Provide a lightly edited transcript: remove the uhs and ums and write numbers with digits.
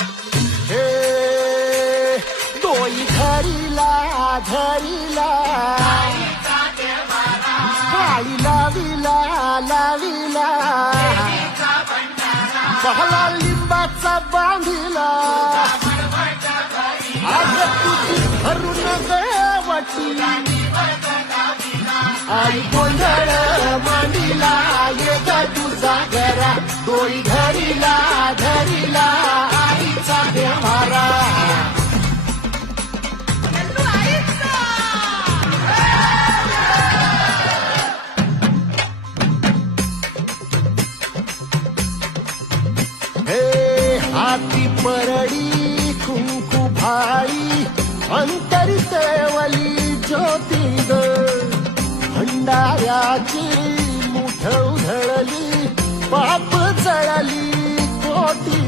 हे डोई धरिला धरिला काळी लाविला लाविला पहला लिंबाचा बांधिला आज तुझी भरून गवटी आई गोंधळ मांडीला येता तुझा घरा डोई धरिला धरिला आईचा देवारा हाती परडी कुंकू भाई अंतरी सेवली ज्योती ग भंडाऱ्याची मुठ उधळली पाप जळली कोटी